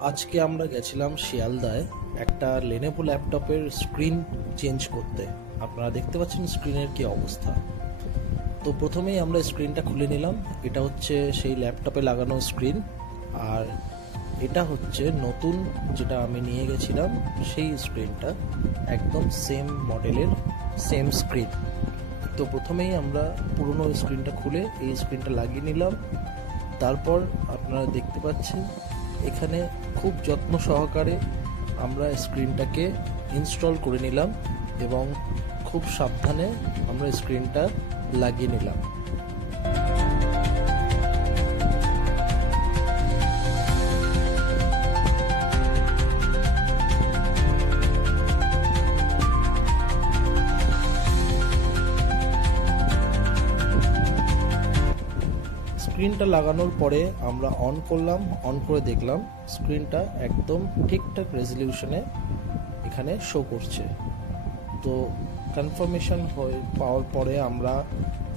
আজকে আমরা গেছিলাম শিয়ালদায় একটা লেনোভো ল্যাপটপের স্ক্রিন চেঞ্জ করতে। আপনারা দেখতে পাচ্ছেন স্ক্রিনের কি অবস্থা। তো প্রথমেই আমরা স্ক্রিনটা খুলে নিলাম। এটা হচ্ছে সেই ল্যাপটপে লাগানো স্ক্রিন, আর এটা হচ্ছে নতুন যেটা আমি নিয়ে গেছিলাম সেই স্ক্রিনটা, একদম সেম মডেলের সেম স্ক্রিন। তো প্রথমেই আমরা পুরনো স্ক্রিনটা খুলে এই স্ক্রিনটা লাগিয়ে নিলাম। তারপর আপনারা দেখতে পাচ্ছেন এখানে খুব যত্ন সহকারে আমরা স্ক্রিনটাকে ইনস্টল করে নিলাম এবং খুব সাবধানে আমরা স্ক্রিনটা লাগিয়ে নিলাম। স্ক্রিনটা লাগানোর পরে আমরা অন করলাম, অন করে দেখলাম স্ক্রিনটা একদম ঠিকঠাক রেজলিউশনে এখানে শো করছে। তো কনফার্মেশন হয়ে পাওয়ার পরে আমরা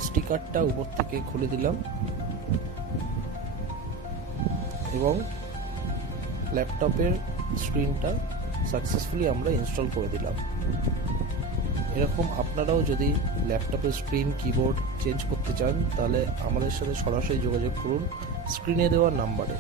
স্টিকারটা উপর থেকে খুলে দিলাম এবং ল্যাপটপের স্ক্রিনটা সাকসেসফুলি আমরা ইনস্টল করে দিলাম। এরকম আপনারাও যদি ল্যাপটপের স্ক্রিন কিবোর্ড চেঞ্জ করতে চান তাহলে আমাদের সাথে সরাসরি যোগাযোগ করুন স্ক্রিনে দেওয়া নাম্বারে।